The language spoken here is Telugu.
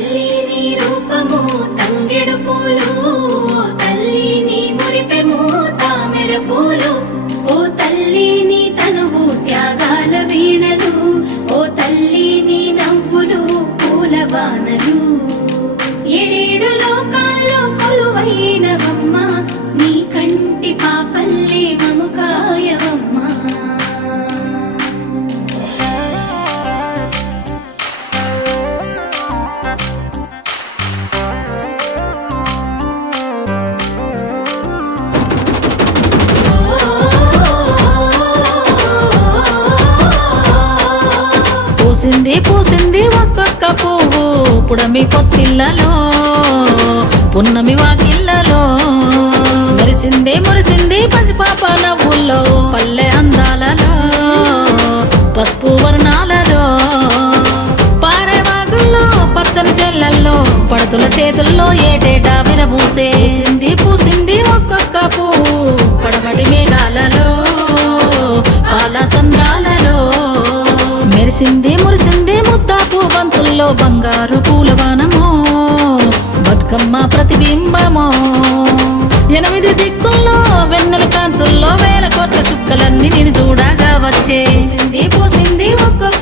తల్లి నీ రూపము తంగెడు పూలు, తల్లి నీ మురిపెము తామెర పూలు, ఓ తల్లి నీ తనువు త్యాగాల వీణలు, ఓ తల్లి నీ నవ్వులు పూల వానలు. ఏడేడు లోకాల్లో కొలువైనవమ్మ, నీ కంటి పాపల్లే మము కాయవమ్మ. పూసింది పూసింది ఒక్కొక్క పువ్వు పుడమి పొత్తిళ్ళలో, పున్నమి వాకిళ్ళలో, మురిసింది మురిసింది పసిపాప నవ్వుల్లో, పల్లె అందాలలో, పసుపు వర్ణాలలో, పారేవాగుల్లో పచ్చని చెల్లల్లో, పడతుల చేతుల్లో ఏటేటా విరబూసే. పూసింది పూసింది ఒక్కొక్క పువ్వు పడమటి మేఘాలలో, పాల సంద్రాలలో, మెరిసింది మురిసింది ముద్దాపు బంతుల్లో, బంగారు పూలవానమో బతుకమ్మ ప్రతిబింబమో. 8 దిక్కుల్లో వెన్నెల కాంతుల్లో వేల కోట్ల సుక్కలన్నీ నేను చూడగా వచ్చే. పూసింది పూసింది ఒక్కొక్క